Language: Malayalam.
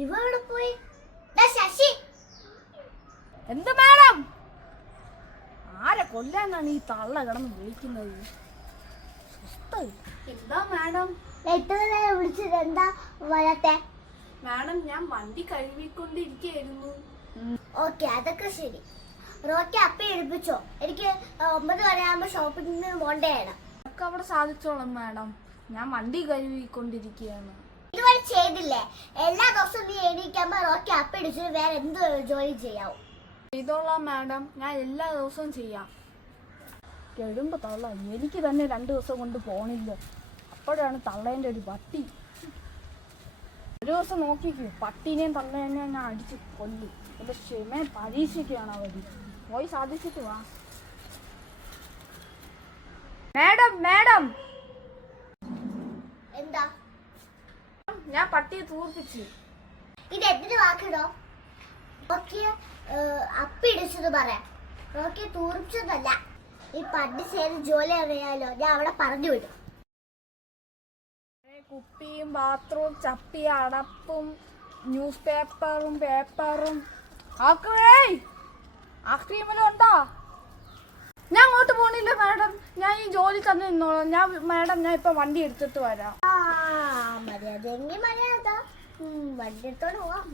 ഇവവിടെ പോയി ശശി. എന്ത് മാഡം? ആരെ കൊല്ലാനാണ് ഈ തള്ള കിടന്ന് വിളിക്കുന്നത്? എന്താ മാഡം? വിളിച്ചത് എന്താ വരാത്തെ? മാഡം ഞാൻ വണ്ടി കഴുകിക്കൊണ്ടിരിക്കുകയായിരുന്നു. ഓക്കെ, അതൊക്കെ ശരി. റോക്കി അപ്പി എടുപ്പിച്ചോ? എനിക്ക് 9 മണിയാകുമ്പോ ഷോപ്പിങ്ങിന് പോണ്ടേയാണ്. ഒക്കെ അവിടെ സാധിച്ചോളാം മാഡം. ഞാൻ വണ്ടി കഴുകിക്കൊണ്ടിരിക്കുകയാണ്. ഇതുവരെ ചെയ്തില്ലേ? എല്ലാ ദിവസവും നീ എണീക്കുമ്പോ റോക്കി അപ്പി ഇടിച്ചിട്ട് വേറെ എന്ത് ജോലി ചെയ്യാവും? ചെയ്തോളാം മാഡം, ഞാൻ എല്ലാ ദിവസവും ചെയ്യാം. കേടുമ്പോ തള്ള എനിക്ക് തന്നെ 2 ദിവസം കൊണ്ട് പോണില്ല. അപ്പോഴാണ് തള്ളേൻ്റെ ഒരു പട്ടി. ഒരു ദിവസം നോക്കിക്കൂ, പട്ടീനെയും തള്ളേനെയും ഞാൻ അടിച്ച് കൊല്ലും. എന്റെ ക്ഷമയെ പരീക്ഷിക്കുകയാണ് അവർ. പോയി സാധിച്ചിട്ട് വാ. മാഡം മാഡം, എന്താ? ഞാൻ പട്ടിയെ തൂർപ്പിച്ചു. ഇത് എന്തിനു വാക്കിടോ? റോക്കിയെ അപ്പി ഇടിച്ചത് പറയാം. റോക്കിയെ തൂർപ്പിച്ചതല്ല. ഈ പട്ടി ചെയ്ത് ജോലി അറിയാലോ, ഞാൻ അവിടെ പറഞ്ഞു വിടും. കുപ്പിയും ബാത്റൂം ചപ്പി അടപ്പും ന്യൂസ് പേപ്പറും ഉണ്ടോ? ഞാൻ അങ്ങോട്ട് പോണില്ല മാഡം, ഞാൻ ഈ ജോലി തന്നെ നിന്നോളാം. ഞാൻ ഇപ്പൊ വണ്ടി എടുത്തിട്ട് വരാം. മര്യാദ വണ്ടി എടുത്തോണ്ട് പോവാം.